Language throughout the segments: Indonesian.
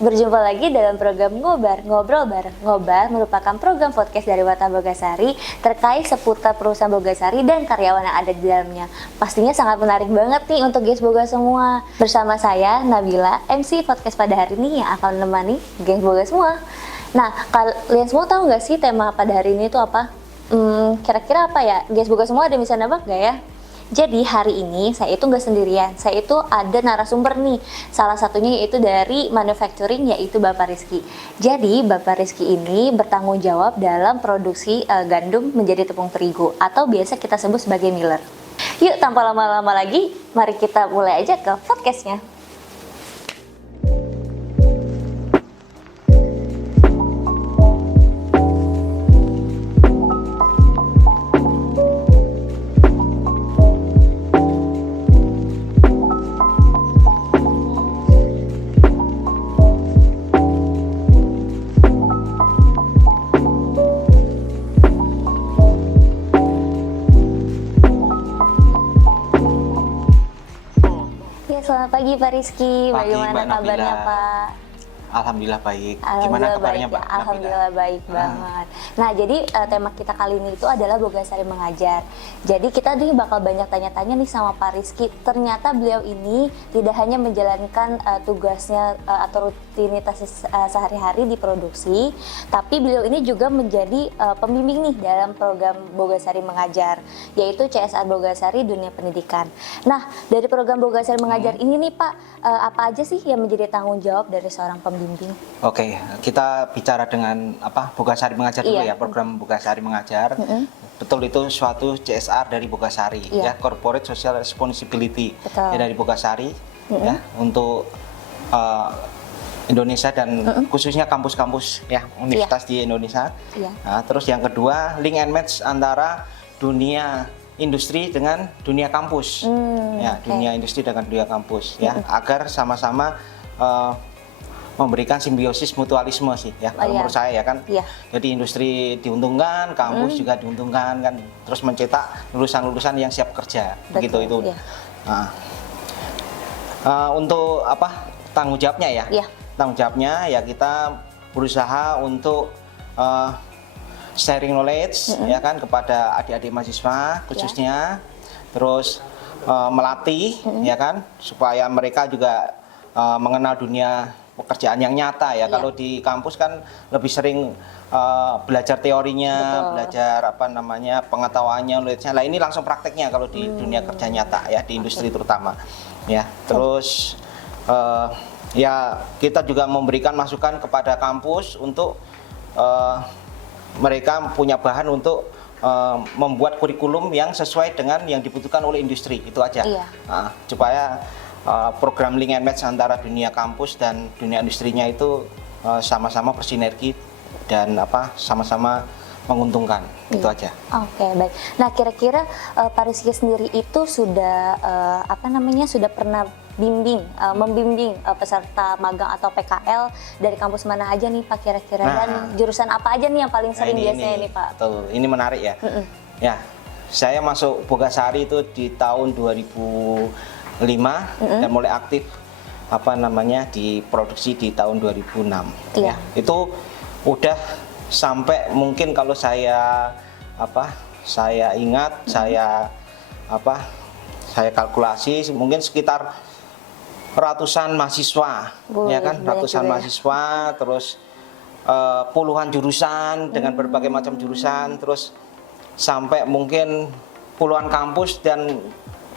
Berjumpa lagi dalam program Ngobar, Ngobrol Bareng. Ngobar merupakan program podcast dari Warta Bogasari terkait seputar perusahaan Bogasari dan karyawan yang ada di dalamnya. Pastinya sangat menarik banget nih untuk guys Boga semua. Bersama saya, Nabila, MC podcast pada hari ini yang akan menemani geng Boga semua. Nah, kalian semua tahu nggak sih tema pada hari ini itu apa? Kira-kira apa ya? Guys Boga semua ada yang bisa nebak nggak ya? Jadi hari ini saya itu nggak sendirian, saya itu ada narasumber nih. Salah satunya yaitu dari manufacturing, yaitu Bapak Rizky. Jadi Bapak Rizky ini bertanggung jawab dalam produksi gandum menjadi tepung terigu atau biasa kita sebut sebagai miller. Yuk tanpa lama-lama lagi, mari kita mulai aja ke podcastnya. Selamat pagi Pak Rizky, bagaimana kabarnya Pak? Alhamdulillah baik. Alhamdulillah Gimana kabarnya baik, Pak? Alhamdulillah baik banget. Nah jadi tema kita kali ini itu adalah Bogasari Mengajar. Jadi kita nih bakal banyak tanya-tanya nih sama Pak Rizky. Ternyata beliau ini tidak hanya menjalankan tugasnya atau rutinitas sehari-hari di produksi, tapi beliau ini juga menjadi pembimbing nih dalam program Bogasari Mengajar, yaitu CSR Bogasari Dunia Pendidikan. Nah dari program Bogasari Mengajar ini nih Pak, apa aja sih yang menjadi tanggung jawab dari seorang pembimbing? Oke, kita bicara dengan Bogasari Mengajar dulu ya, program Bogasari Mengajar. Betul, itu suatu CSR dari Bogasari ya, Corporate Social Responsibility ya, dari Bogasari ya, untuk Indonesia dan khususnya kampus-kampus ya, universitas di Indonesia. Nah, terus yang kedua, link and match antara dunia industri dengan dunia kampus ya, dunia industri dengan dunia kampus ya, agar sama-sama memberikan simbiosis mutualisme sih ya, kalau menurut saya ya kan. Jadi industri diuntungkan, kampus juga diuntungkan kan, terus mencetak lulusan-lulusan yang siap kerja. Begitu itu. Nah, untuk tanggung jawabnya ya? Tanggung jawabnya ya kita berusaha untuk sharing knowledge ya kan kepada adik-adik mahasiswa khususnya, terus melatih ya kan supaya mereka juga mengenal dunia pekerjaan yang nyata ya. Kalau di kampus kan lebih sering belajar teorinya, belajar pengetahuannya, knowledge-nya. Lah ini langsung prakteknya kalau di dunia kerja nyata ya, di industri terutama ya. Terus ya kita juga memberikan masukan kepada kampus untuk mereka punya bahan untuk membuat kurikulum yang sesuai dengan yang dibutuhkan oleh industri, itu aja. Nah, supaya program link and match antara dunia kampus dan dunia industrinya itu sama-sama bersinergi dan sama-sama menguntungkan. Itu aja. Oke, baik. Nah, kira-kira Pak Rizky sendiri itu sudah sudah pernah membimbing peserta magang atau PKL dari kampus mana aja nih Pak kira-kira, dan jurusan apa aja nih yang paling sering biasanya nih Pak? Betul, ini menarik ya. Ya, saya masuk Bogasari itu di tahun 2005 dan mulai aktif diproduksi di tahun 2006 ya. Itu udah sampai mungkin kalau saya ingat, saya kalkulasi mungkin sekitar ratusan mahasiswa ya kan, ratusan mahasiswa, terus puluhan jurusan dengan berbagai macam jurusan, terus sampai mungkin puluhan kampus, dan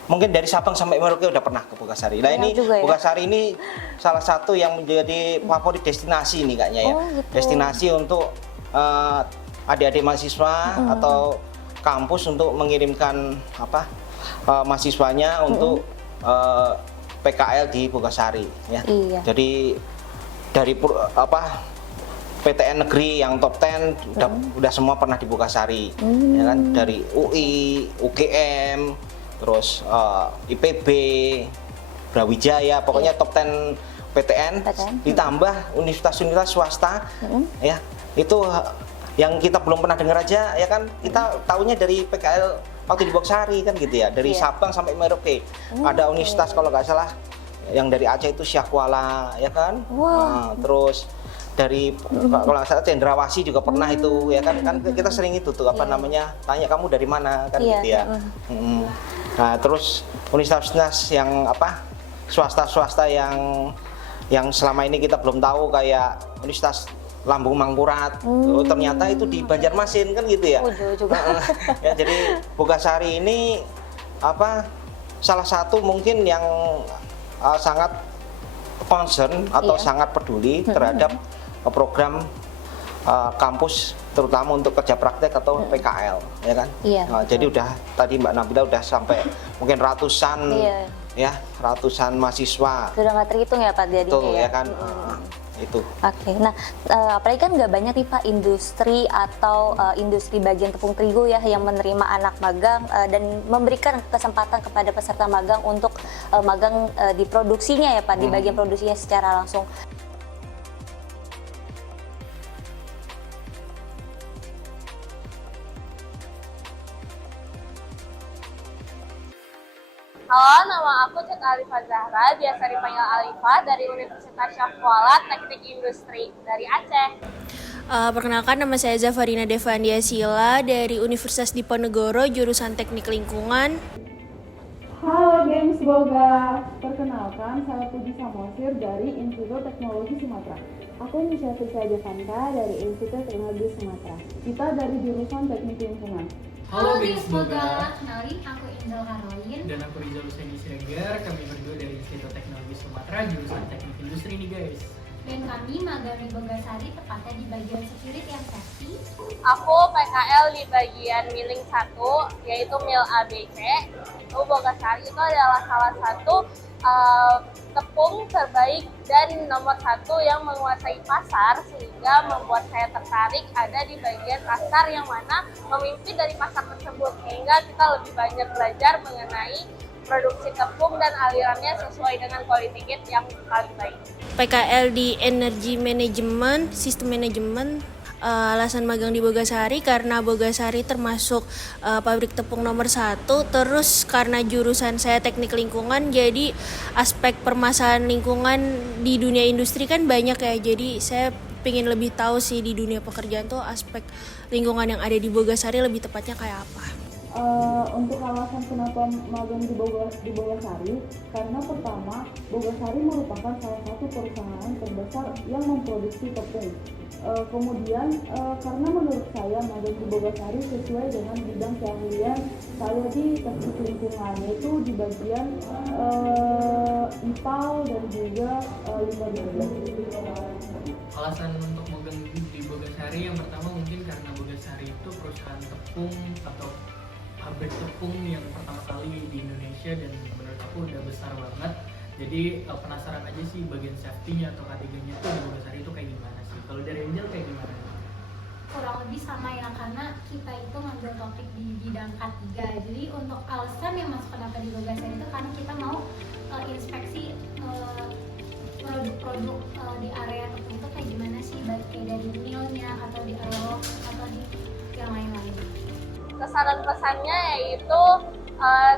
mungkin dari Sabang sampai Merauke udah pernah ke Bogasari. Nah ini Bogasari ini salah satu yang menjadi favorit destinasi nih kayaknya ya. Destinasi untuk adik-adik mahasiswa atau kampus untuk mengirimkan mahasiswanya untuk PKL di Bogasari ya. Jadi dari PTN negeri yang top 10 udah semua pernah di Bogasari ya kan, dari UI, UGM, terus IPB, Brawijaya, pokoknya top 10 PTN, ditambah universitas-universitas swasta ya. Itu yang kita belum pernah dengar aja ya kan, kita tahunya dari PKL waktu di Bogasari kan gitu ya, dari Sabang sampai Merauke. Ada universitas kalau nggak salah yang dari Aceh itu Syahkuala, ya kan? Wow. Nah, terus dari kalau nggak salah Cendrawasih juga pernah itu, ya kan? Kan kita sering itu tuh apa namanya, tanya kamu dari mana kan Iya, gitu ya. Nah, terus universitas yang apa swasta-swasta yang selama ini kita belum tahu kayak Universitas Lambung Mangkurat, oh, ternyata itu di Banjarmasin kan gitu ya. Juga. Ya, jadi Bogasari ini apa salah satu mungkin yang sangat concern atau sangat peduli terhadap program kampus terutama untuk kerja praktek atau PKL, ya kan? Iya. Nah, jadi udah tadi Mbak Nabila udah sampai mungkin ratusan ratusan mahasiswa. Sudah nggak terhitung ya Pak jadinya Betul, ya? ya kan? Itu. Oke, nah apalagi kan nggak banyak nih Pak industri atau industri bagian tepung terigu ya yang menerima anak magang dan memberikan kesempatan kepada peserta magang untuk magang di produksinya ya Pak, di bagian produksinya secara langsung. Halo, nama aku Cut Alifa Zahra, biasa dipanggil Alifa dari Universitas Syahkuala Teknik Industri dari Aceh. Perkenalkan, nama saya Zafarina Devandia Sila dari Universitas Diponegoro, jurusan Teknik Lingkungan. Halo gengs Boga, perkenalkan saya Puji Samosir dari Institut Teknologi Sumatera. Aku Nisha Fitria Devanta dari Institut Teknologi Sumatera. Kita dari jurusan Teknik Lingkungan. Halo gengs Boga, kenalin aku Angel Caroline dan aku Rizal Husseini Siregar. Kami berdua dari Institut Teknologi Sumatera, jurusan Teknik Industri nih guys. dan kami magang di Bogasari, tepatnya di bagian security and safety. Aku PKL di bagian milling 1, yaitu mil ABC. Itu Bogasari itu adalah salah satu tepung terbaik dan nomor 1 yang menguasai pasar, sehingga membuat saya tertarik ada di bagian pasar yang mana memimpin dari pasar tersebut, sehingga kita lebih banyak belajar mengenai produksi tepung dan alirannya sesuai dengan quality gate yang paling baik. PKL di Energy Management, Sistem Management. Alasan magang di Bogasari karena Bogasari termasuk pabrik tepung nomor 1. Terus karena jurusan saya teknik lingkungan, jadi aspek permasalahan lingkungan di dunia industri kan banyak ya. Jadi saya pengen lebih tahu sih di dunia pekerjaan tuh aspek lingkungan yang ada di Bogasari lebih tepatnya kayak apa. Untuk alasan kenapa magang di Bogasari, karena pertama Bogasari merupakan salah satu perusahaan terbesar yang memproduksi tepung. Kemudian karena menurut saya magang di Bogasari sesuai dengan bidang keahlian saya di teknik lingkungan, yaitu di bagian IPAL dan juga limbah medis. Alasan untuk magang di Bogasari yang pertama mungkin karena Bogasari itu perusahaan tepung atau pabrik tepung yang pertama kali di Indonesia dan menurut aku udah besar banget. Jadi penasaran aja sih bagian safety-nya atau K3-nya tuh di Bogasari itu kayak gimana sih? Kalau dari Angel kayak gimana? Kurang lebih sama ya, karena kita itu ngambil topik di bidang K3. Jadi untuk alasan yang masuk kenapa di Bogasari itu karena kita mau inspeksi produk-produk di area tepung itu kayak gimana sih, baik kayak dari milnya atau di aerolog atau di yang lain-lain. Kesan dan pesannya yaitu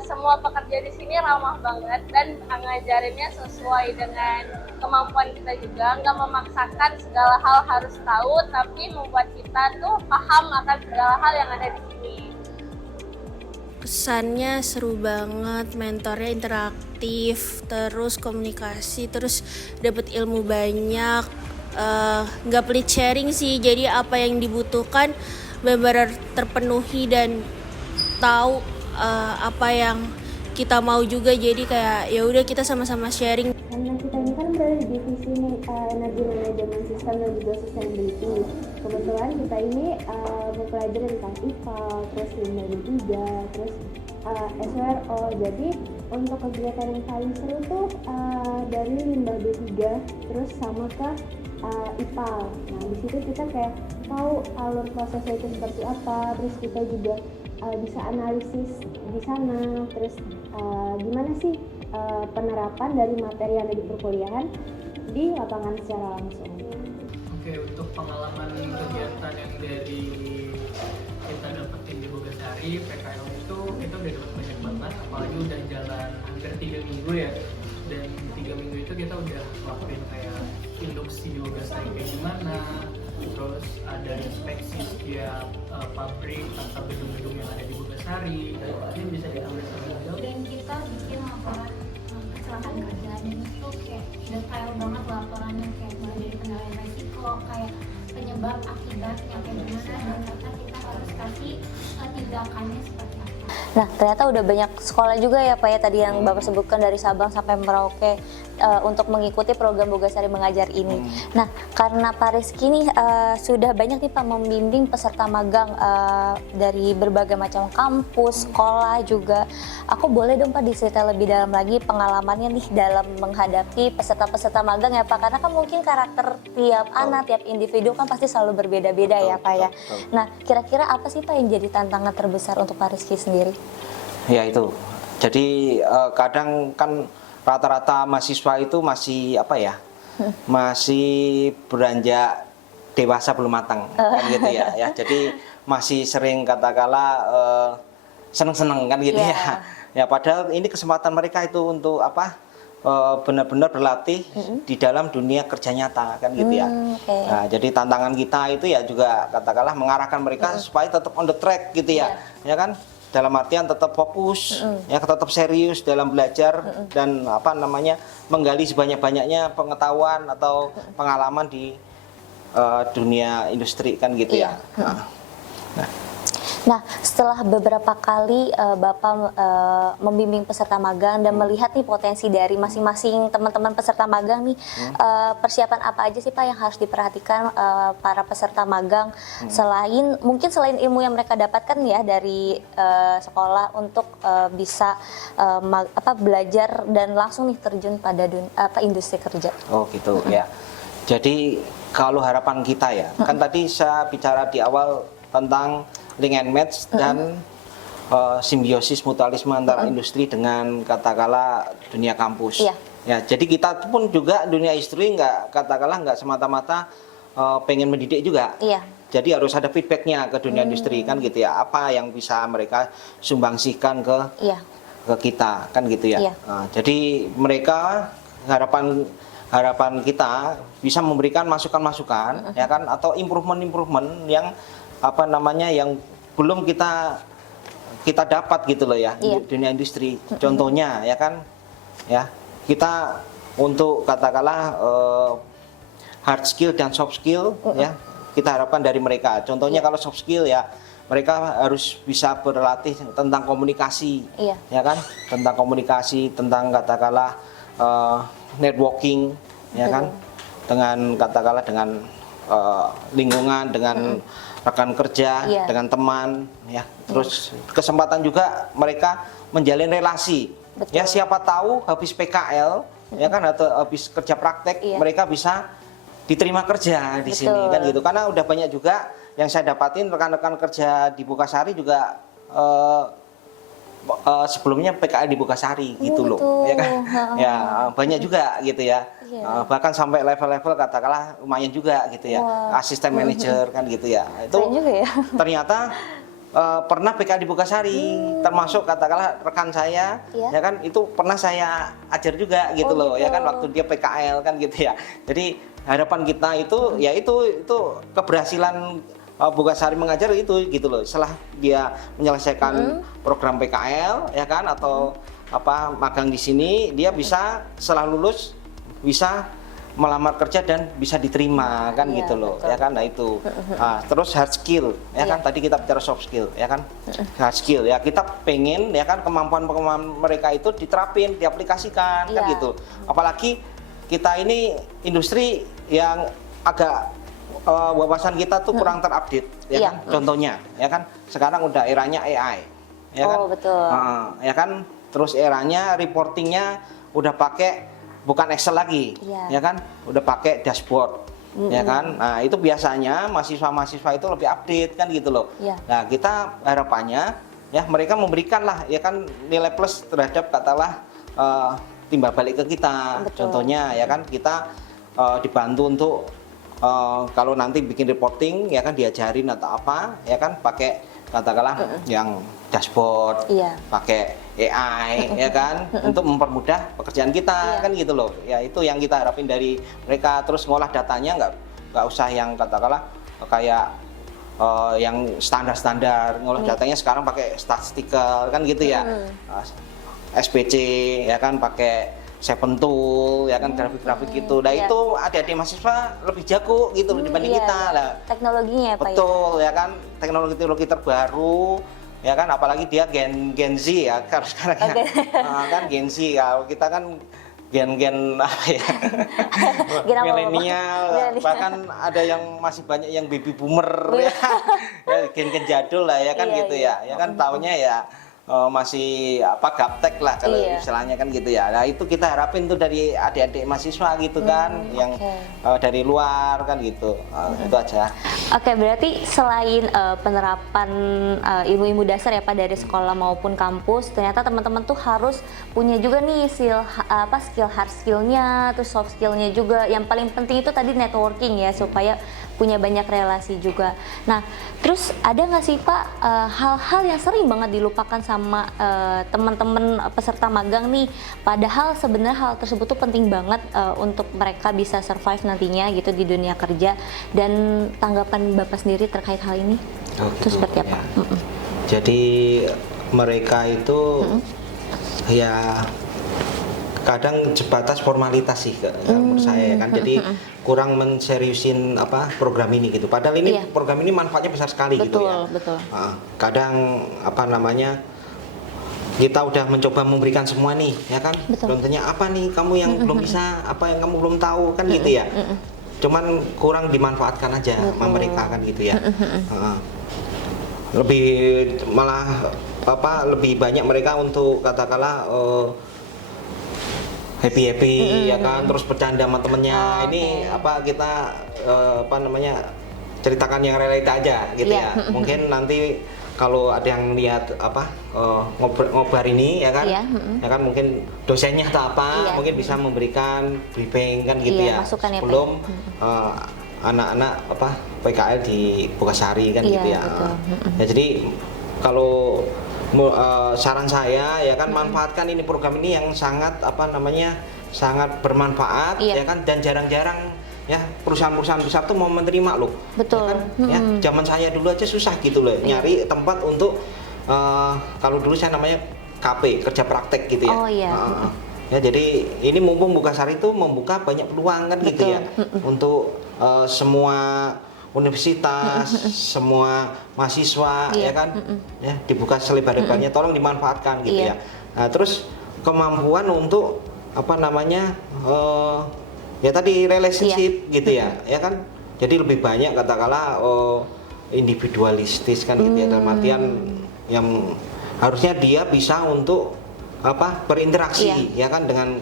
semua pekerja di sini ramah banget dan ngajarinnya sesuai dengan kemampuan kita juga, nggak memaksakan segala hal harus tahu, tapi membuat kita tuh paham akan segala hal yang ada di sini. Kesannya seru banget, mentornya interaktif, terus komunikasi, terus dapat ilmu banyak, nggak pelit sharing sih. Jadi apa yang dibutuhkan benar-benar terpenuhi dan tahu apa yang kita mau juga. Jadi kayak ya udah kita sama-sama sharing. Karena kita ini kan berada di divisi energi manajemen sistem dan juga sustainability. Kebetulan kita ini mempelajari tentang IPAL, terus limbah B3, terus SWRO. Jadi untuk kegiatan yang paling seru tuh dari limbah B3 terus sama ke IPAL. Nah di situ kita kayak tahu alur prosesnya itu seperti apa, terus kita juga bisa analisis di sana, terus gimana sih penerapan dari materi yang ada di perkuliahan di lapangan secara langsung. Oke, untuk pengalaman kegiatan yang dari kita dapetin di Bogasari, PKL itu kita udah dapat banyak banget, apalagi udah jalan hampir 3 minggu ya. dan 3 minggu itu kita udah lakuin kayak induksi di Bogasari kayak gimana, terus ada inspeksi setiap pabrik atau gedung-gedung yang ada di Bogasari, dan mungkin bisa ditambah sama beliau. Dan kita bikin laporan kecelakaan kerja, dan itu kayak detail banget laporannya, kayak mulai dari penilaian resiko, kayak penyebab akibatnya kayak gimana, dan ternyata kita harus kasih tindakannya seperti apa. Nah, ternyata udah banyak sekolah juga ya Pak ya tadi yang Bapak sebutkan dari Sabang sampai Merauke untuk mengikuti program Bogasari Mengajar ini. Nah, karena Pak Rizky nih sudah banyak nih Pak membimbing peserta magang dari berbagai macam kampus, sekolah juga. Aku boleh dong Pak diceritain lebih dalam lagi pengalamannya nih dalam menghadapi peserta-peserta magang ya Pak, karena kan mungkin karakter tiap anak, tiap individu kan pasti selalu berbeda-beda ya Pak ya. Nah, kira-kira apa sih Pak yang jadi tantangan terbesar untuk Pak Rizky sendiri? Ya itu. Jadi kadang kan rata-rata mahasiswa itu masih apa ya? Masih beranjak dewasa belum matang kan gitu ya. Ya, jadi masih sering katakanlah seneng-seneng kan gitu ya. Ya padahal ini kesempatan mereka itu untuk apa? Benar-benar berlatih di dalam dunia kerja nyata kan gitu ya. Nah, jadi tantangan kita itu ya juga katakanlah mengarahkan mereka supaya tetap on the track gitu ya. Ya kan? Dalam artian tetap fokus, ya tetap serius dalam belajar dan apa namanya menggali sebanyak-banyaknya pengetahuan atau pengalaman di dunia industri kan gitu ya. Nah, setelah beberapa kali Bapak membimbing peserta magang dan melihat nih potensi dari masing-masing teman-teman peserta magang nih, persiapan apa aja sih Pak yang harus diperhatikan para peserta magang selain ilmu yang mereka dapatkan ya dari sekolah untuk bisa belajar dan langsung nih terjun pada industri kerja. Oh gitu ya. Jadi kalau harapan kita ya, kan tadi saya bicara di awal tentang link and match dan simbiosis mutualisme antara industri dengan katakanlah dunia kampus. Ya, jadi kita pun juga dunia industri nggak semata-mata pengen mendidik juga. Jadi harus ada feedbacknya ke dunia industri kan gitu ya. Apa yang bisa mereka sumbangsikan ke kita kan gitu ya. Nah, jadi mereka harapan kita bisa memberikan masukan-masukan ya kan atau improvement yang apa namanya yang belum kita dapat gitu loh ya di dunia industri. Contohnya ya kan ya kita untuk katakanlah hard skill dan soft skill ya kita harapkan dari mereka. Contohnya kalau soft skill ya mereka harus bisa berlatih tentang komunikasi ya kan, tentang komunikasi, tentang katakanlah networking ya kan, dengan katakanlah dengan lingkungan, dengan rekan kerja, dengan teman ya. Terus kesempatan juga mereka menjalin relasi. Ya siapa tahu habis PKL ya kan atau habis kerja praktek mereka bisa diterima kerja di sini kan gitu. Karena udah banyak juga yang saya dapatin rekan-rekan kerja di Bogasari juga sebelumnya PKL di Bogasari gitu loh ya kan. Ya banyak juga gitu ya. Bahkan sampai level-level katakanlah lumayan juga gitu ya. Asisten manajer kan gitu ya. Itu ternyata pernah PKL di Bogasari, termasuk katakanlah rekan saya ya kan itu pernah saya ajar juga gitu loh ya kan waktu dia PKL kan gitu ya. Jadi harapan kita itu ya itu keberhasilan Bogasari Mengajar itu gitu loh. Setelah dia menyelesaikan program PKL ya kan atau magang di sini, dia bisa setelah lulus bisa melamar kerja dan bisa diterima kan gitu loh ya kan. Nah itu terus hard skill ya kan tadi kita bicara soft skill ya kan. Hard skill ya kita pengen ya kan kemampuan mereka itu diterapin, diaplikasikan kan gitu. Apalagi kita ini industri yang agak wawasan kita tuh kurang terupdate ya kan. Contohnya ya kan sekarang udah eranya AI ya kan. Ya kan terus eranya reportingnya udah pakai bukan Excel lagi ya kan, udah pakai dashboard ya kan. Nah itu biasanya mahasiswa-mahasiswa itu lebih update kan gitu loh. Nah kita harapannya ya mereka memberikan lah ya kan nilai plus terhadap katalah timbal balik ke kita. Contohnya ya kan kita dibantu untuk kalau nanti bikin reporting ya kan diajarin atau apa ya kan pakai katakanlah yang dashboard, Iya. pakai AI ya kan, untuk mempermudah pekerjaan kita kan gitu loh. Ya itu yang kita harapin dari mereka. Terus ngolah datanya nggak usah yang katakanlah kayak yang standar-standar, ngolah datanya sekarang pakai statistical kan gitu ya. SPC ya kan, pakai Seven Tool ya kan, grafik-grafik gitu. Nah Iya. itu adik-adik mahasiswa lebih jago gitu dibanding Iya, kita lah. teknologinya ya Pak ya? Betul ya kan, teknologi terbaru ya kan, apalagi dia Gen Z ya kan sekarang ya. Kan Gen Z, kalau kita kan gen apa ya? Gen apa, Pak? Milenial, bahkan ada yang masih banyak yang baby boomer ya. Ya gen-gen jadul lah ya kan Iya, gitu iya. ya. Ya kan taunya ya masih apa gaptek lah kalau Iya. istilahnya kan gitu ya. Nah itu kita harapin tuh dari adik-adik mahasiswa gitu kan, yang dari luar kan gitu. Itu aja. Oke, berarti selain penerapan ilmu-ilmu dasar ya Pak dari sekolah maupun kampus, ternyata teman-teman tuh harus punya juga nih skill hard skillnya, terus soft skillnya juga. Yang paling penting itu tadi networking ya, supaya punya banyak relasi juga. Nah, terus ada nggak sih Pak hal-hal yang sering banget dilupakan sama teman-teman peserta magang nih, padahal sebenarnya hal tersebut tuh penting banget untuk mereka bisa survive nantinya gitu di dunia kerja, dan tanggapan Bapak sendiri terkait hal ini itu seperti apa? Ya. Jadi mereka itu ya kadang sebatas formalitas sih menurut saya kan, jadi kurang menseriusin apa program ini gitu, padahal ini program ini manfaatnya besar sekali gitu ya. Betul. Kadang apa namanya, kita udah mencoba memberikan semua nih ya kan, contohnya apa nih kamu yang belum bisa, apa yang kamu belum tahu kan gitu ya, cuman kurang dimanfaatkan aja sama mereka kan gitu ya. Lebih malah apa, lebih banyak mereka untuk katakanlah happy ya kan, terus bercanda sama temennya. Ini apa, kita apa namanya, ceritakan yang relate aja gitu ya. Mungkin nanti kalau ada yang lihat apa ngobar ini ya kan, ya kan mungkin dosennya atau apa, mungkin bisa memberikan briefing kan gitu ya, sebelum anak-anak apa PKL di Bogasari kan gitu ya. Ya jadi kalau saran saya ya kan, manfaatkan ini program ini yang sangat apa namanya, sangat bermanfaat ya kan, dan jarang-jarang ya perusahaan-perusahaan besar tuh mau menerima loh. Betul. Ya kan? Ya, zaman saya dulu aja susah gitu loh nyari tempat untuk kalau dulu saya namanya KP, kerja praktek gitu ya. Oh iya. Ya jadi ini mumpung Bogasari itu membuka banyak peluang kan gitu ya, untuk semua universitas, semua mahasiswa ya kan, ya dibuka selebar-lebarnya, tolong dimanfaatkan gitu ya. Nah, terus kemampuan untuk apa namanya, ya tadi relationship gitu ya, ya kan. Jadi lebih banyak katakanlah individualistis kan gitu ya, dalam artian yang harusnya dia bisa untuk apa, berinteraksi ya kan dengan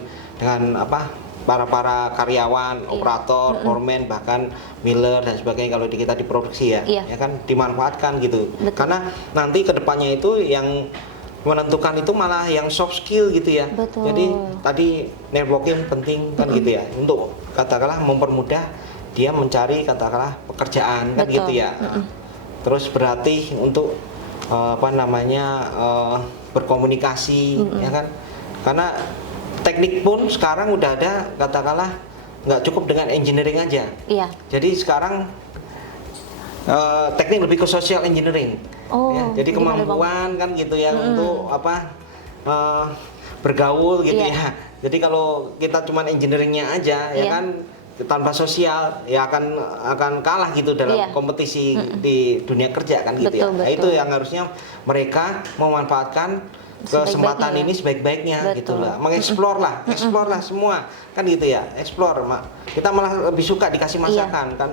apa, para karyawan, operator, foreman, bahkan miller dan sebagainya kalau kita diproduksi ya, ya kan, dimanfaatkan gitu. Karena nanti kedepannya itu yang menentukan itu malah yang soft skill gitu ya. Jadi tadi networking penting kan gitu ya, untuk katakanlah mempermudah dia mencari katakanlah pekerjaan kan gitu ya. Terus berarti untuk apa namanya, berkomunikasi ya kan, karena teknik pun sekarang udah ada, katakanlah nggak cukup dengan engineering aja. Jadi sekarang teknik lebih ke social engineering. Ya, jadi kemampuan kan gitu ya, untuk apa, bergaul gitu ya. Jadi kalau kita cuma engineeringnya aja ya kan, tanpa sosial ya akan kalah gitu dalam kompetisi di dunia kerja kan gitu ya. Nah, itu yang harusnya mereka memanfaatkan kesempatan ini sebaik-baiknya gitu lah, mengeksplor lah, explore lah semua kan gitu ya, explore. Kita malah lebih suka dikasih masakan kan,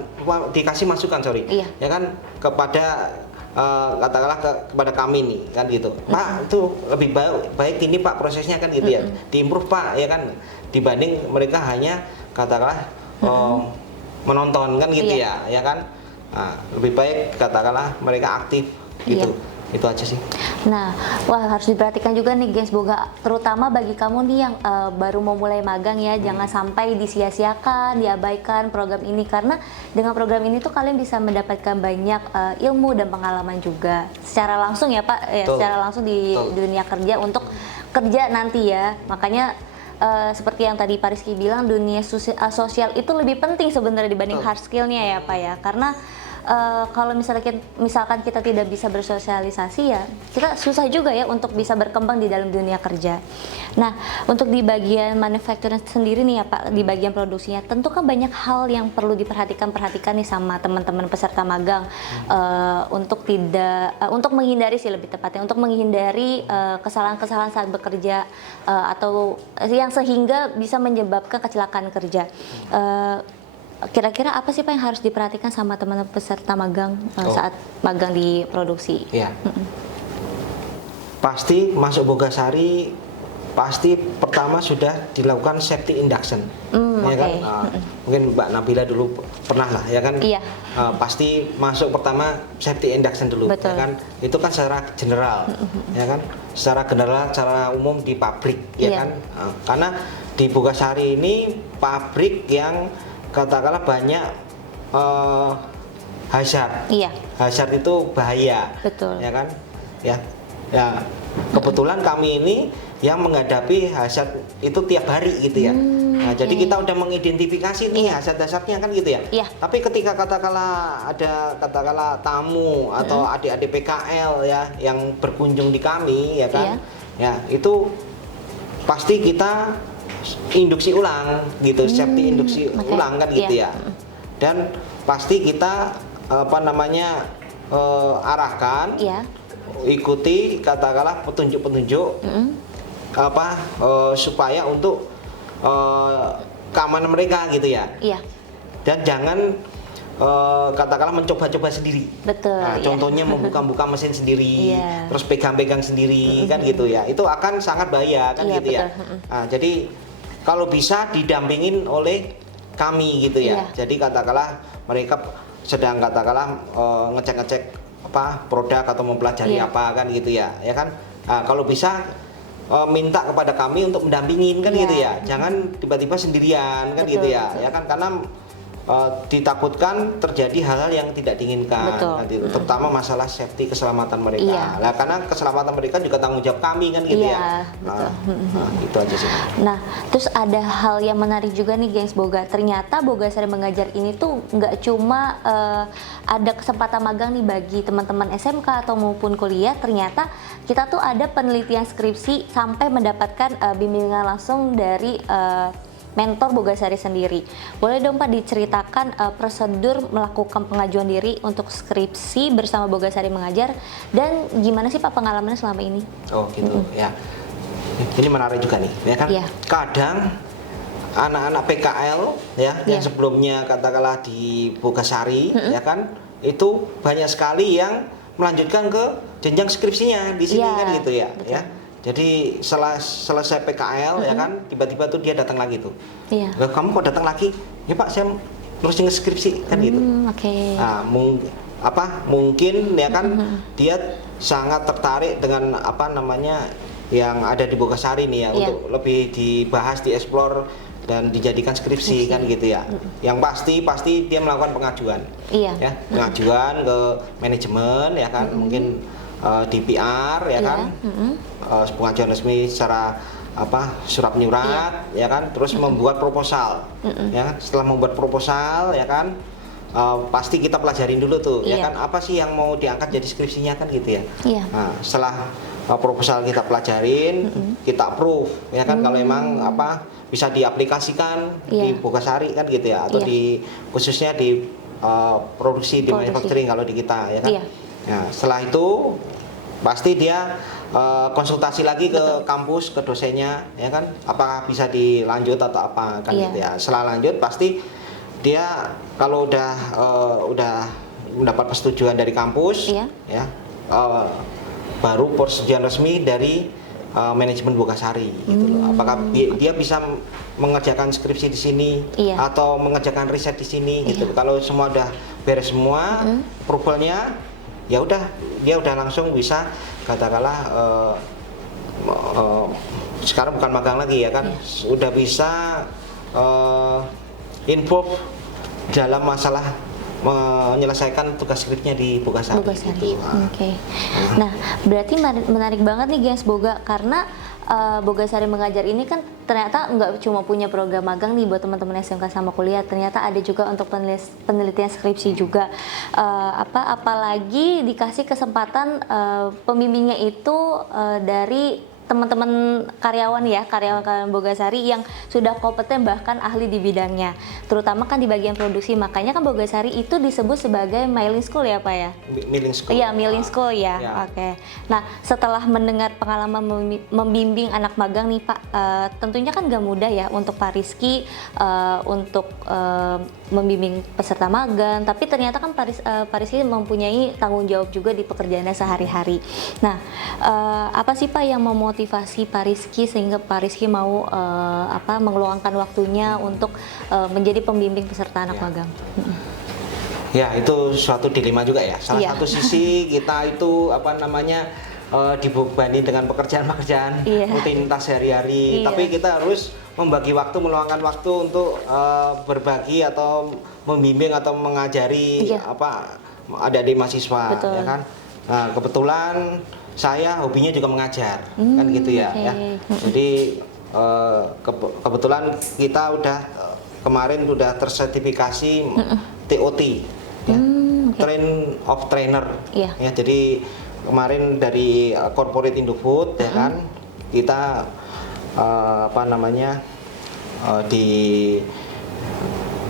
dikasih masukan ya kan, kepada katakanlah kepada kami nih kan gitu, Pak itu lebih baik ini Pak prosesnya kan gitu ya, diimprove Pak ya kan, dibanding mereka hanya katakanlah menonton kan gitu ya kan. Nah, lebih baik katakanlah mereka aktif gitu. Itu aja sih. Nah, wah harus diperhatikan juga nih guys, Boga, terutama bagi kamu nih yang baru mau mulai magang ya, jangan sampai disia-siakan, diabaikan program ini, karena dengan program ini tuh kalian bisa mendapatkan banyak ilmu dan pengalaman juga secara langsung ya Pak, ya, secara langsung di dunia kerja untuk kerja nanti ya. Makanya seperti yang tadi Pak Rizky bilang, dunia sosial itu lebih penting sebenarnya dibanding hard skill-nya ya Pak ya, karena kalau misalkan kita tidak bisa bersosialisasi ya kita susah juga ya untuk bisa berkembang di dalam dunia kerja. Nah, untuk di bagian manufacturing sendiri nih ya Pak, di bagian produksinya tentu kan banyak hal yang perlu diperhatikan nih sama teman-teman peserta magang, untuk menghindari sih, lebih tepatnya untuk menghindari kesalahan-kesalahan saat bekerja atau yang sehingga bisa menyebabkan kecelakaan kerja. Kira-kira apa sih Pak yang harus diperhatikan sama teman-teman peserta magang saat magang di produksi? Iya. Pasti masuk Bogasari, pasti pertama sudah dilakukan safety induction, ya kan? Mungkin Mbak Nabila dulu pernah lah, ya kan? Iya. Pasti masuk pertama safety induction dulu, ya kan? Itu kan secara general, ya kan? Secara general, secara umum di pabrik, ya kan? Karena di Bogasari ini pabrik yang katakanlah banyak hazard. Iya. Hazard itu bahaya. Betul. Ya kan? Ya. Ya. Kebetulan kami ini yang menghadapi hazard itu tiap hari gitu ya. Nah, jadi kita udah mengidentifikasi nih hazard-hazardnya kan gitu ya. Iya. Tapi ketika katakanlah ada tamu atau adik-adik PKL ya yang berkunjung di kami ya kan. Ya, itu pasti kita induksi ulang gitu, safety induksi ulang kan gitu ya. Dan pasti kita arahkan, ikuti katakanlah petunjuk-petunjuk supaya untuk keamanan mereka gitu ya. Dan jangan katakanlah mencoba-coba sendiri. Betul. Nah, contohnya membuka-buka mesin sendiri, terus pegang-pegang sendiri kan gitu ya. Itu akan sangat bahaya kan gitu ya. Nah, jadi kalau bisa didampingin oleh kami gitu ya. Jadi katakanlah mereka sedang katakanlah ngecek-ngecek produk atau mempelajari apa kan gitu ya. Ya kan? Nah, kalau bisa minta kepada kami untuk mendampingin kan gitu ya. Jangan tiba-tiba sendirian kan gitu ya. Ya kan, karena ditakutkan terjadi hal-hal yang tidak diinginkan, terutama masalah safety keselamatan mereka. Nah, karena keselamatan mereka juga tanggung jawab kami kan gitu ya. Nah, itu aja sih. Nah, terus ada hal yang menarik juga nih gengs Boga. Ternyata Bogasari Mengajar ini tuh nggak cuma ada kesempatan magang nih bagi teman-teman SMK atau maupun kuliah. Ternyata kita tuh ada penelitian skripsi sampai mendapatkan bimbingan langsung dari mentor Bogasari sendiri. Boleh dong Pak diceritakan prosedur melakukan pengajuan diri untuk skripsi bersama Bogasari Mengajar, dan gimana sih Pak pengalamannya selama ini? Oh gitu ya. Ini menarik juga nih, ya kan? Kadang anak-anak PKL ya yang sebelumnya katakanlah di Bogasari ya kan, itu banyak sekali yang melanjutkan ke jenjang skripsinya di sini kan gitu ya. Ya. Jadi selesai PKL ya kan, tiba-tiba tuh dia datang lagi tuh. Loh, kamu kok datang lagi? Ya Pak, saya terusin skripsi kan gitu. Nah, mungkin ya kan dia sangat tertarik dengan yang ada di Bogasari nih ya, untuk lebih dibahas, dieksplor dan dijadikan skripsi kan gitu ya. Yang pasti dia melakukan pengajuan. Ya, pengajuan ke manajemen ya kan, mungkin di PR ya kan, pengajuan resmi secara surat menyurat ya kan, terus membuat proposal ya kan. Setelah membuat proposal ya kan, pasti kita pelajarin dulu tuh ya kan, apa sih yang mau diangkat jadi skripsinya kan gitu ya. Nah, setelah proposal kita pelajarin, kita approve ya kan, kalau emang bisa diaplikasikan di Bogasari kan gitu ya, atau khususnya di produksi di manufacturing kalau di kita ya kan. Nah, setelah itu pasti dia konsultasi lagi ke kampus, ke dosennya ya kan, apakah bisa dilanjut atau apa kan gitu ya. Setelah lanjut pasti dia kalau udah mendapat persetujuan dari kampus ya, baru persetujuan resmi dari manajemen Bogasari gitu loh. Apakah dia bisa mengerjakan skripsi di sini atau mengerjakan riset di sini gitu. Kalau semua udah beres semua, approvalnya ya udah dia udah langsung bisa katakanlah sekarang bukan magang lagi ya kan, udah bisa involve dalam masalah menyelesaikan tugas skripnya di Bogasari. Gitu. Oke. Nah, berarti menarik banget nih gengs Boga, karena Bogasari Mengajar ini kan ternyata nggak cuma punya program magang nih buat teman-teman SMK sama kuliah, ternyata ada juga untuk penelitian skripsi juga. Apalagi dikasih kesempatan pembimbingnya itu dari teman-teman karyawan Bogasari yang sudah kompeten bahkan ahli di bidangnya, terutama kan di bagian produksi. Makanya kan Bogasari itu disebut sebagai Milling School ya Pak ya? Milling School. Iya, Milling School ya. Oke. Nah, setelah mendengar pengalaman membimbing anak magang nih Pak, tentunya kan gak mudah ya untuk Pak untuk membimbing peserta magang, tapi ternyata kan Pak Rizky mempunyai tanggung jawab juga di pekerjaannya sehari-hari. Nah, apa sih Pak yang memotivasi Pak Rizky sehingga Pak Rizky mau mengeluangkan waktunya untuk menjadi pembimbing peserta anak magang? Ya, itu suatu dilema juga ya. Salah satu sisi kita itu dibebani dengan pekerjaan-pekerjaan rutinitas sehari-hari, tapi kita harus membagi waktu, meluangkan waktu untuk berbagi atau membimbing atau mengajari adik-adik mahasiswa. Betul. Ya kan. Nah, kebetulan saya hobinya juga mengajar, kan gitu ya. Jadi kebetulan kita udah kemarin sudah tersertifikasi TOT, Train of Trainer. Ya, jadi kemarin dari Corporate Indofood ya kan, kita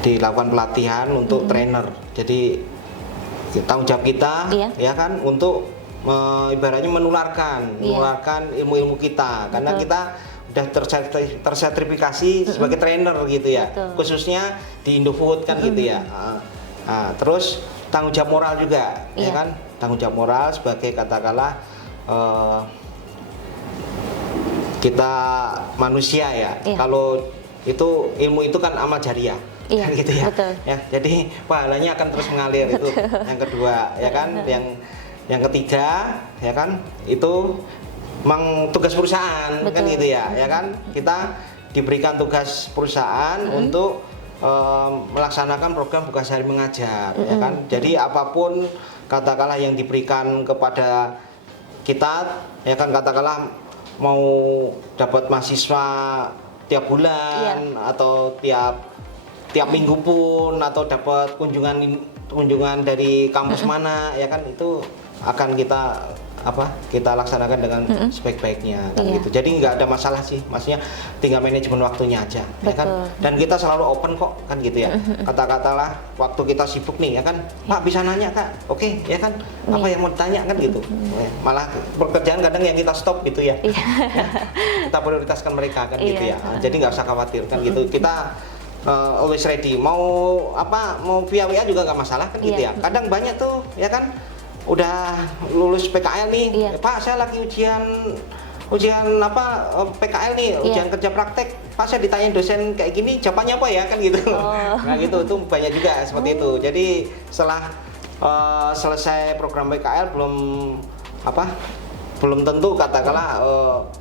dilakukan pelatihan untuk trainer. Jadi tanggung jawab kita ya kan untuk ibaratnya menularkan ilmu-ilmu kita, karena kita udah tersertifikasi sebagai trainer gitu ya. Khususnya di Indofood kan gitu ya. Terus tanggung jawab moral juga ya kan, tanggung jawab moral sebagai katakanlah kita manusia ya. Kalau itu ilmu itu kan amal jariah. Kan gitu ya. Ya, jadi pahalanya akan terus mengalir. Itu yang kedua ya kan. Yang ketiga ya kan, itu memang tugas perusahaan. Kan gitu ya kan, kita diberikan tugas perusahaan untuk melaksanakan program Bogasari Mengajar ya kan. Jadi apapun katakanlah yang diberikan kepada kita ya kan, katakanlah mau dapat mahasiswa tiap bulan atau tiap minggu pun, atau dapat kunjungan dari kampus mana ya kan, itu akan kita laksanakan dengan sebaik-baiknya kan gitu. Jadi nggak ada masalah sih, maksudnya tinggal manajemen waktunya aja ya kan. Dan kita selalu open kok kan gitu ya. Kata-katalah waktu kita sibuk nih ya kan, Pak bisa nanya Kak, oke ya kan, apa yang mau ditanya kan gitu. Malah pekerjaan kadang yang kita stop gitu ya. Kita prioritaskan mereka kan gitu ya. Jadi nggak usah khawatir kan gitu. Kita always ready, mau via WA juga nggak masalah kan gitu ya. Kadang banyak tuh ya kan, udah lulus PKL nih, Pak saya lagi ujian PKL nih, ujian kerja praktek, Pak saya ditanya dosen kayak gini, jawabannya apa ya kan gitu. Nah gitu, itu banyak juga seperti itu. Jadi setelah selesai program PKL belum tentu katakanlah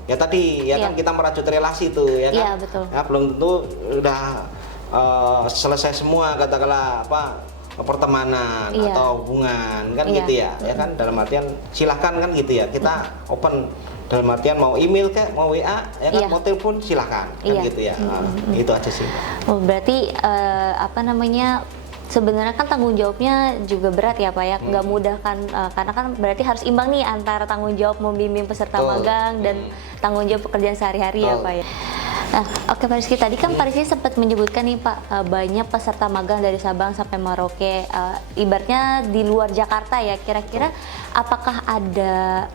ya tadi ya kan, kita merajut relasi itu ya kan. Ya, belum tentu udah selesai semua katakanlah pertemanan atau hubungan kan gitu ya kan, dalam artian silahkan kan gitu ya, kita open dalam artian mau email kayak mau WA ya kan, mau telepon silahkan kan gitu ya. Itu aja sih. Berarti sebenarnya kan tanggung jawabnya juga berat ya Pak ya, nggak mudah kan, karena kan berarti harus imbang nih antara tanggung jawab membimbing peserta magang dan tanggung jawab pekerjaan sehari-hari ya Pak ya. Nah, oke Pak Rizky, tadi kan Pak Rizky sempat menyebutkan nih Pak, banyak peserta magang dari Sabang sampai Merauke, ibaratnya di luar Jakarta ya. Kira-kira apakah ada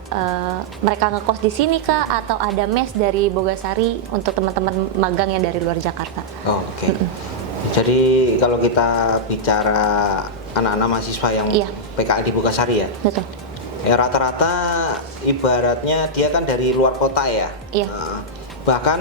mereka ngekos di sini kah, atau ada mes dari Bogasari untuk teman-teman magang yang dari luar Jakarta? Oke. Jadi kalau kita bicara anak-anak mahasiswa yang PKL di Bogasari ya, ya rata-rata ibaratnya dia kan dari luar kota ya. Bahkan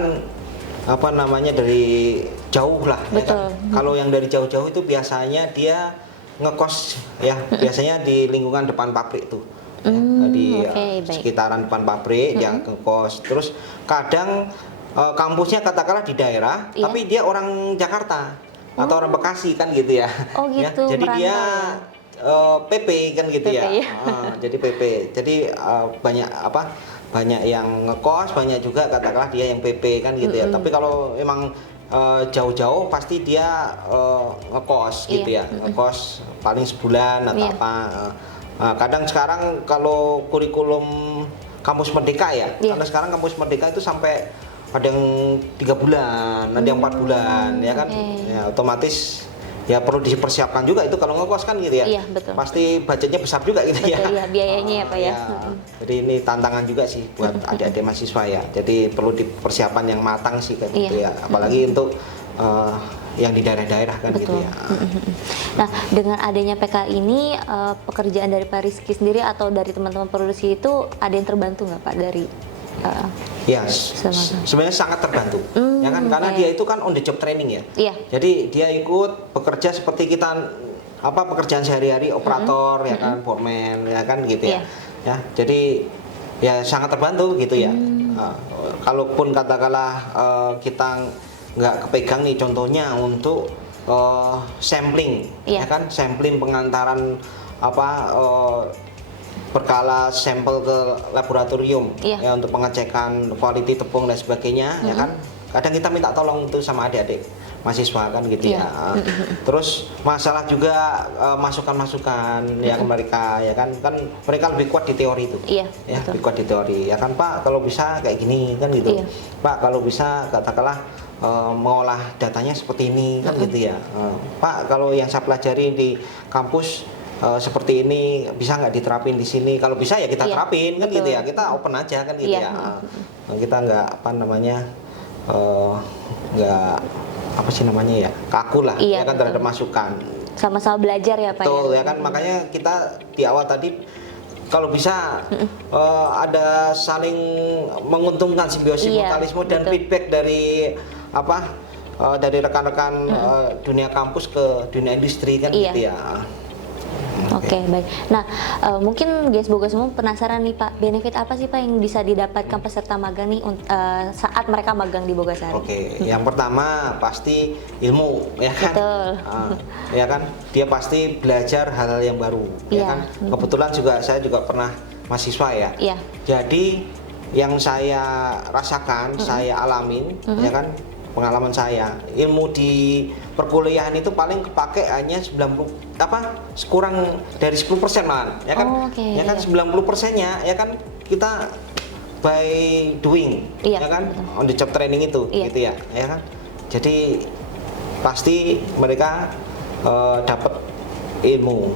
dari jauh lah ya kan? Kalau yang dari jauh-jauh itu biasanya dia ngekos ya, biasanya di lingkungan depan pabrik tuh. Ya, di baik. sekitaran depan pabrik dia ngekos. Terus kadang kampusnya katakanlah di daerah, Iya. tapi dia orang Jakarta atau orang Bekasi kan gitu ya. Oh Ya, gitu, jadi dia merantau PP kan gitu PP, ya. ya. Jadi PP. Jadi banyak banyak yang ngekos, banyak juga katakanlah dia yang PP kan gitu ya. Tapi kalau emang jauh-jauh pasti dia ngekos gitu Iya. ya, ngekos paling sebulan atau Iya. apa. Kadang sekarang kalau kurikulum kampus Merdeka ya, Iya. karena sekarang kampus Merdeka itu sampai ada yang 3 bulan, ada yang 4 bulan, ya kan, oke. ya otomatis ya perlu dipersiapkan juga itu kalau ngekos kan gitu ya. Iya, betul. Pasti budgetnya besar juga gitu ya. Betul ya, biayanya ya Pak ya. Jadi ini tantangan juga sih buat adik-adik mahasiswa ya. Jadi perlu dipersiapan yang matang sih kayak gitu Iya. ya. Apalagi untuk yang di daerah-daerah kan gitu Betul. ya. Nah, dengan adanya PK ini, pekerjaan dari Pak Rizky sendiri atau dari teman-teman produksi itu ada yang terbantu nggak Pak dari Ya, Sama-sama. sebenarnya sangat terbantu, ya kan, karena oke. dia itu kan on the job training ya. Iya. Jadi dia ikut bekerja seperti kita pekerjaan sehari-hari operator ya kan, foreman ya kan gitu ya. Iya. Ya, jadi ya sangat terbantu gitu ya. Kalaupun katakanlah kita nggak kepegang nih contohnya untuk sampling, Iya. ya kan, sampling pengantaran berkala sampel ke laboratorium Iya. ya untuk pengecekan quality tepung dan sebagainya ya kan. Kadang kita minta tolong itu sama adik-adik mahasiswa kan gitu Iya. ya. Terus masalah juga masukan-masukan ya ke mereka ya kan mereka lebih kuat di teori itu. Iya, Ya, betul. lebih kuat di teori ya kan, Pak kalau bisa kayak gini kan gitu. Iya. Pak kalau bisa katakanlah mengolah datanya seperti ini kan gitu ya. Pak kalau yang saya pelajari di kampus seperti ini bisa nggak diterapin di sini? Kalau bisa ya kita Iya, terapin kan betul. gitu ya. Kita open aja kan gitu Iya. ya. Kita nggak nggak kaku lah Iya, ya kan betul. terhadap masukan. Sama-sama belajar ya Pak Betul ya. ya kan, makanya kita di awal tadi kalau bisa ada saling menguntungkan simbiosis Iya, mutualisme dan betul. feedback dari dari rekan-rekan dunia kampus ke dunia industri kan Iya. gitu ya. Oke, baik. Nah, mungkin guys Boga semua penasaran nih Pak, benefit apa sih Pak yang bisa didapatkan peserta magang nih saat mereka magang di Bogasari? Oke, yang pertama pasti ilmu ya kan. Betul. Ya kan, dia pasti belajar hal-hal yang baru Iya. ya kan. Kebetulan saya juga pernah mahasiswa ya. Iya. Jadi yang saya rasakan, saya alamin ya kan, pengalaman saya, ilmu di perkuliahan itu paling kepake hanya kurang dari 10% malah ya kan. Oh, oke, Ya kan, iya. 90%-nya ya kan kita by doing Iya, ya kan, betul. on the job training itu Iya. gitu ya kan. Jadi pasti mereka dapat ilmu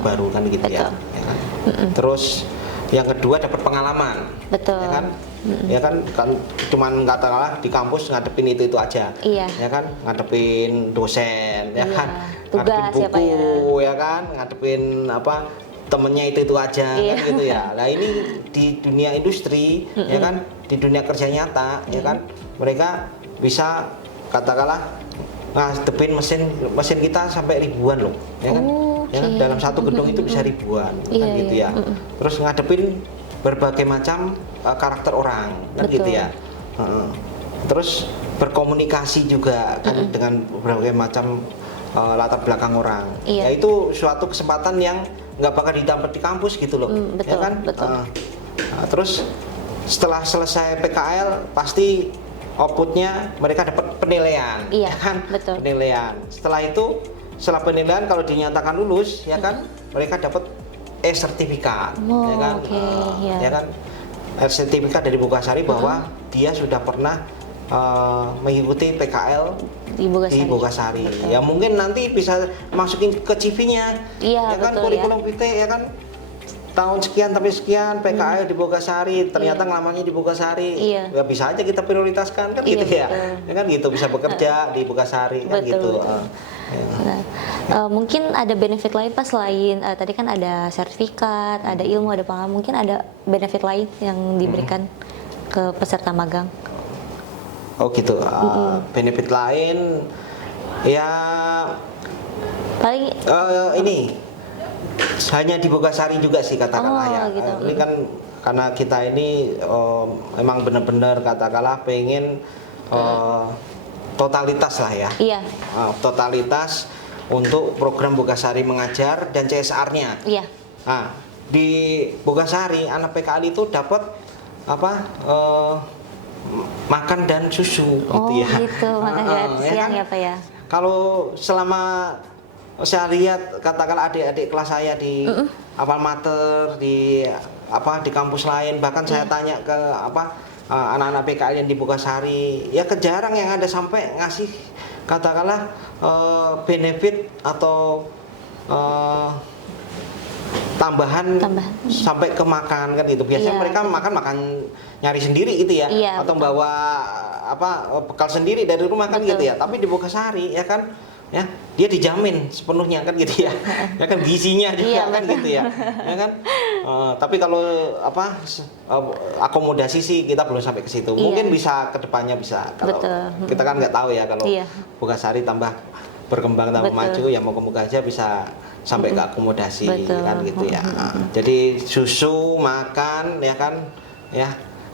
baru kan gitu ya. Betul. Ya kan? Terus yang kedua dapat pengalaman. Betul. Ya kan? Ya kan cuman katakanlah di kampus ngadepin itu aja. Iya. Ya kan, ngadepin dosen ya Iya. kan. Tugas Ngadepin ya, Pak, ya. buku ya kan, ngadepin temennya itu aja Iya. kan gitu ya. Nah, ini di dunia industri ya kan, di dunia kerja nyata ya kan, mereka bisa katakanlah ngadepin mesin kita sampai ribuan loh ya kan. Ya kan, Oke. dalam satu gedung itu bisa ribuan kan Iya, gitu iya. ya. Terus ngadepin berbagai macam karakter orang kan Betul. gitu ya. Terus berkomunikasi juga kan dengan berbagai macam latar belakang orang. Iya. Ya itu suatu kesempatan yang nggak bakal didapat di kampus gitu loh. Betul, Ya kan? betul. Terus setelah selesai PKL pasti outputnya mereka dapat penilaian. Iya, Ya kan? betul. Penilaian. Setelah penilaian kalau dinyatakan lulus ya kan, mereka dapat sertifikat Oh, ya kan. oke, iya. Ya kan, sertifikat dari Bogasari bahwa dia sudah pernah mengikuti PKL Di Bogasari. di Bogasari. Betul. Ya mungkin nanti bisa masukin ke CV-nya. Iya, Ya kan, betul, kurikulum vitae ya kan, tahun sekian sampai sekian PKL di Bogasari, ternyata ngelamarnya di Bogasari. Iya. Ya bisa aja kita prioritaskan kan Iya, gitu ya. betul. Ya kan gitu, bisa bekerja di Bogasari kan Betul, gitu. betul. Ya. Nah, mungkin ada benefit lain Pak selain tadi kan ada sertifikat, ada ilmu, ada pengalaman, mungkin ada benefit lain yang diberikan ke peserta magang. Oh gitu. Benefit lain ya Paling ini hanya di Bogasari juga sih katakanlah ya. gitu. Ini kan karena kita ini memang benar-benar katakanlah pengen totalitas lah ya. Iya. Totalitas untuk program Bogasari Mengajar dan CSR-nya. Iya. Nah, di Bogasari anak PKL itu dapat makan dan susu gitu ya. Gitu, makan siang ya Pak ya. Kalau selama saya lihat katakanlah adik-adik kelas saya di Alfamater di kampus lain, bahkan saya tanya ke anak-anak PKL yang di Bogasari, ya kejarang yang ada sampai ngasih katakanlah benefit atau tambahan sampai ke makan kan gitu. Biasanya mereka makan nyari sendiri gitu ya, atau bawa bekal sendiri dari rumah kan gitu ya. Tapi di Bogasari ya kan, ya dia dijamin sepenuhnya kan gitu ya, ya kan gizinya juga kan gitu ya, ya kan. Tapi kalau akomodasi sih kita belum sampai ke situ. Mungkin bisa kedepannya bisa. Kalau kita kan nggak tahu ya kalau Bogasari tambah berkembang tambah maju, ya moga-moga aja bisa sampai ke akomodasi kan gitu ya. Jadi susu, makan ya kan, ya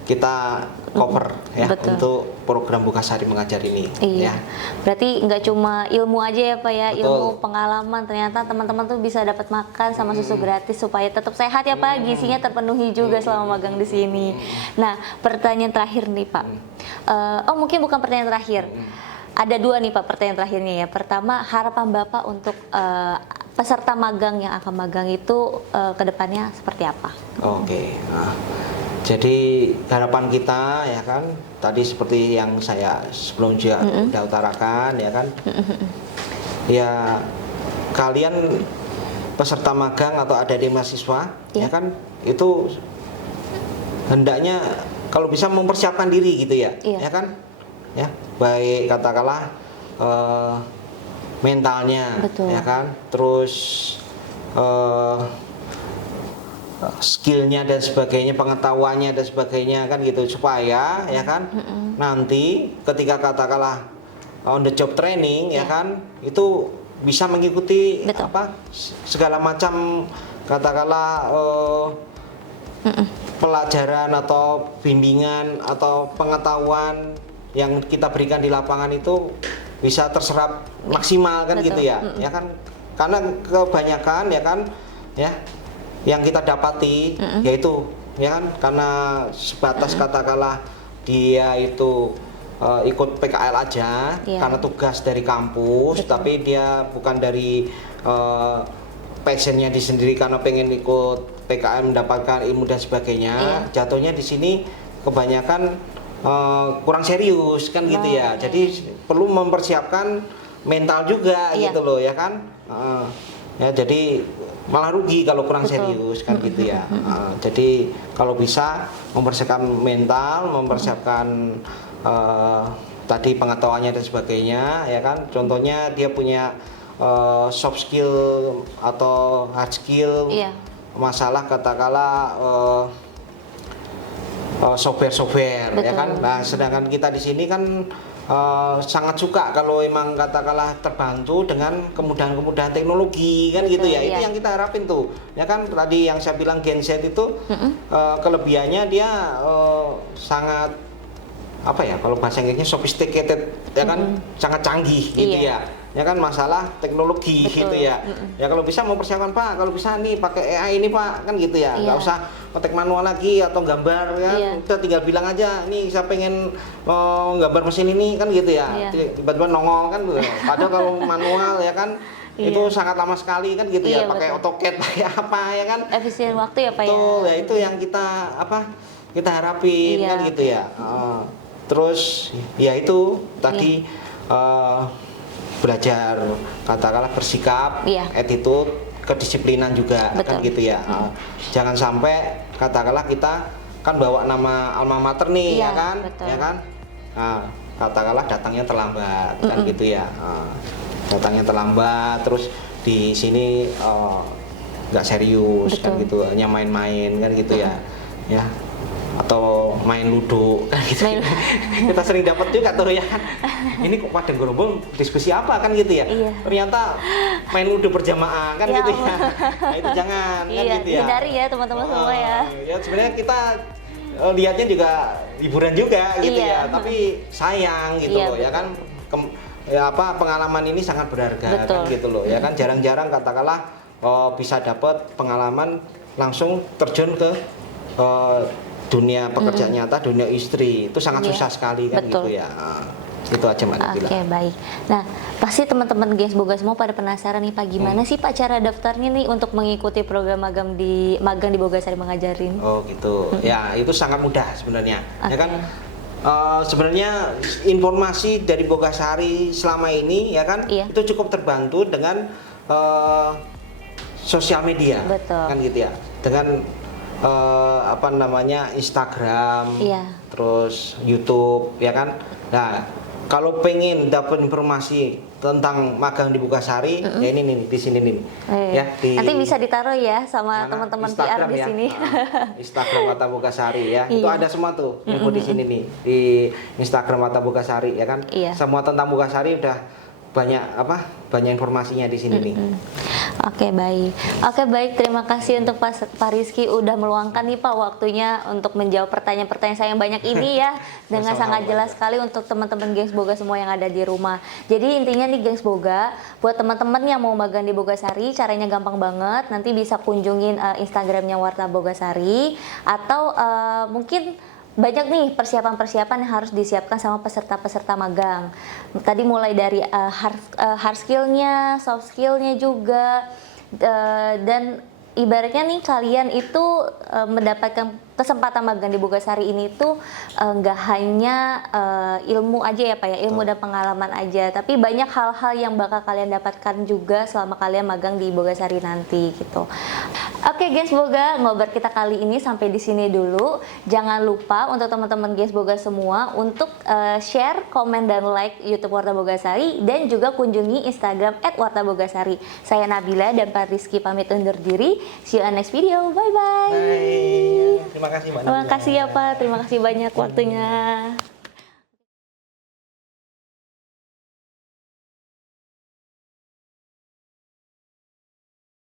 kita cover ya untuk program Bogasari Mengajar ini. Iya. Ya. Berarti nggak cuma ilmu aja ya Pak ya, ilmu pengalaman, ternyata teman-teman tuh bisa dapat makan sama susu gratis supaya tetap sehat ya Pak, gizinya terpenuhi juga selama magang di sini. Nah, pertanyaan terakhir nih Pak. Mungkin bukan pertanyaan terakhir. Ada dua nih Pak pertanyaan terakhirnya ya. Pertama, harapan Bapak untuk peserta magang yang akan magang itu ke depannya seperti apa? Oke. Nah, jadi harapan kita ya kan tadi seperti yang saya sebelum juga udah utarakan ya kan, ya kalian peserta magang atau adik-adik mahasiswa ya kan itu hendaknya kalau bisa mempersiapkan diri gitu ya, ya kan, ya baik katakanlah mentalnya ya kan, terus skillnya dan sebagainya, pengetahuannya dan sebagainya kan gitu, supaya ya kan nanti ketika katakanlah on the job training ya kan itu bisa mengikuti segala macam katakanlah pelajaran atau bimbingan atau pengetahuan yang kita berikan di lapangan itu bisa terserap maksimal kan gitu ya, ya kan, karena kebanyakan ya kan ya yang kita dapati yaitu ya kan karena sebatas katakanlah dia itu ikut PKL aja karena tugas dari kampus, tapi dia bukan dari passionnya di sendiri karena pengen ikut PKL mendapatkan ilmu dan sebagainya. Jatuhnya di sini kebanyakan kurang serius kan gitu ya. Jadi perlu mempersiapkan mental juga gitu loh ya kan. Ya jadi malah rugi kalau kurang serius kan gitu ya. Jadi kalau bisa mempersiapkan mental, mempersiapkan tadi pengetahuannya dan sebagainya ya kan. Contohnya dia punya soft skill atau hard skill, masalah katakanlah software ya kan. Nah sedangkan kita di sini kan sangat suka kalau emang katakanlah terbantu dengan kemudahan-kemudahan teknologi kan gitu ya. Itu yang kita harapin tuh ya kan. Tadi yang saya bilang Gen Z itu kelebihannya dia sangat apa ya, kalau bahasa Inggrisnya sophisticated ya kan, sangat canggih gitu ya. Ya kan masalah teknologi gitu ya. Ya kalau bisa mempersiapkan Pak, kalau bisa nih pakai AI ini Pak kan gitu ya. Nggak usah ketik manual lagi atau gambar kan. Udah tinggal bilang aja, nih saya pengen gambar mesin ini kan gitu ya. Tiba-tiba nongol kan. Padahal kalau manual ya kan itu sangat lama sekali kan gitu ya. Pakai AutoCAD kayak apa ya kan. Efisien waktu ya Pak ya. Ya itu yang kita kita harapin kan gitu ya. Terus ya itu tadi belajar katakanlah bersikap, attitude, kedisiplinan juga kan gitu ya. Jangan sampai katakanlah kita kan bawa nama alma mater nih ya kan, ya kan. Nah, katakanlah datangnya terlambat kan gitu ya. Datangnya terlambat terus di sini nggak serius kan gitu, hanya main-main kan gitu ya. Ya. atau main ludo kan gitu. Kita sering dapat juga tuh ya kan. Ini kok pada gerombol diskusi apa kan gitu ya. Iya. Ternyata main ludo berjamaah kan Ya gitu ya. Allah. Nah, itu jangan kan Iya, gitu ya. hindari ya teman-teman semua ya. Ya sebenarnya kita lihatnya juga hiburan juga gitu Iya. ya, tapi sayang gitu Iya, loh ya kan. Ya apa pengalaman ini sangat berharga Betul. kan gitu loh ya kan, jarang-jarang katakanlah bisa dapat pengalaman langsung terjun ke dunia pekerjaan nyata, dunia istri itu sangat Iya, susah sekali kan betul. gitu ya. Itu aja Mbak Nabila. Oke, baik. Nah, pasti teman-teman Gengs Boga semua pada penasaran nih Pak, gimana sih Pak cara daftarnya nih untuk mengikuti program magang di Bogasari Mengajarin? Oh gitu. Ya, itu sangat mudah sebenarnya. Ya Oke. kan sebenarnya informasi dari Bogasari selama ini ya kan Iya. itu cukup terbantu dengan sosial media. Betul. Kan gitu ya. Dengan apa namanya Instagram, Iya. terus YouTube ya kan. Nah, kalau pengen dapat informasi tentang magang di Bogasari, ya ini nih di sini nih. Ya, di Nanti bisa ditaruh ya sama mana? teman-teman PR Instagram di ya. sini. Instagram Wata Bogasari ya. Itu Iya. ada semua tuh info di sini nih di Instagram Wata Bogasari ya kan. Iya. Semua tentang Bogasari udah banyak informasinya di sini nih. Oke, baik. Oke, baik. Terima kasih untuk Pak Rizky udah meluangkan nih Pak waktunya untuk menjawab pertanyaan-pertanyaan saya yang banyak ini ya dengan Sama-sama, sangat jelas sekali untuk teman-teman Gengs Boga semua yang ada di rumah. Jadi intinya nih Gengs Boga, buat teman-teman yang mau magang di Bogasari, caranya gampang banget. Nanti bisa kunjungin Instagramnya Warta Bogasari atau mungkin banyak nih persiapan-persiapan yang harus disiapkan sama peserta-peserta magang. Tadi mulai dari hard skill-nya, soft skill-nya juga, dan ibaratnya nih kalian itu mendapatkan kesempatan magang di Bogasari ini tuh nggak hanya ilmu aja ya Pak ya, ilmu dan pengalaman aja, tapi banyak hal-hal yang bakal kalian dapatkan juga selama kalian magang di Bogasari nanti gitu. Oke Gengs Boga, ngobrol kita kali ini sampai di sini dulu. Jangan lupa untuk teman-teman Gengs Boga semua untuk share, komen, dan like YouTube Warta Bogasari dan juga kunjungi Instagram @wartabogasari. Saya Nabila dan Pak Rizky pamit undur diri. See you on next video. Bye bye. Bye. Terima kasih Mbak Terima Nabila. kasih ya Pak. Terima kasih banyak waktunya.